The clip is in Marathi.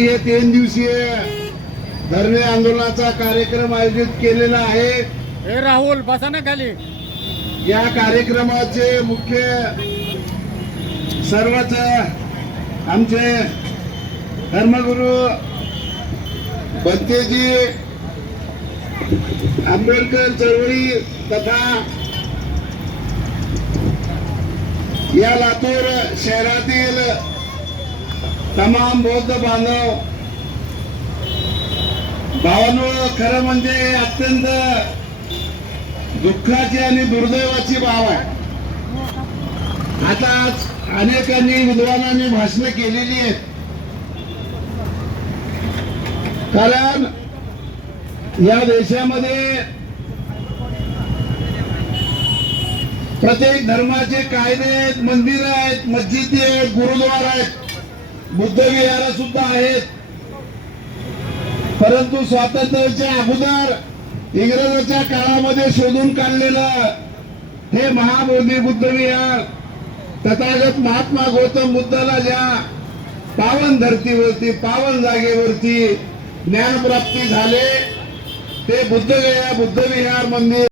हे तीन दिवसीय धरणे आंदोलनाचा कार्यक्रम आयोजित केलेला आहे. हे राहुल बसा ना खाली. या कार्यक्रमाचे मुख्य सर्वच आमचे धर्मगुरू बंतेजी आंबेडकर चळवळी तथा या लातूर शहरातील तमाम बौद्ध बांधव भावानो खरं म्हणजे अत्यंत दुःखाची आणि दुर्दैवाची बाब आहे. आता आज अनेकांनी विद्वानांनी भाषणं केलेली आहेत. कारण या देशामध्ये प्रत्येक धर्माचे कायदे आहेत मंदिर आहेत मस्जिदी आहेत गुरुद्वारा आहेत. बुद्धविहार सुद्धा आहेत. परंतु स्वातंत्र्याच्या अगोदर इंग्रजाच्या काळामध्ये शोधून काढलेलं हे महाबोधी बुद्धविहार तथागत महात्मा गौतम बुद्धाला ज्या पावन धर्तीवरती पावन जागेवरती ज्ञानप्राप्ती झाले ते बुद्ध बुद्धविहार मंदिर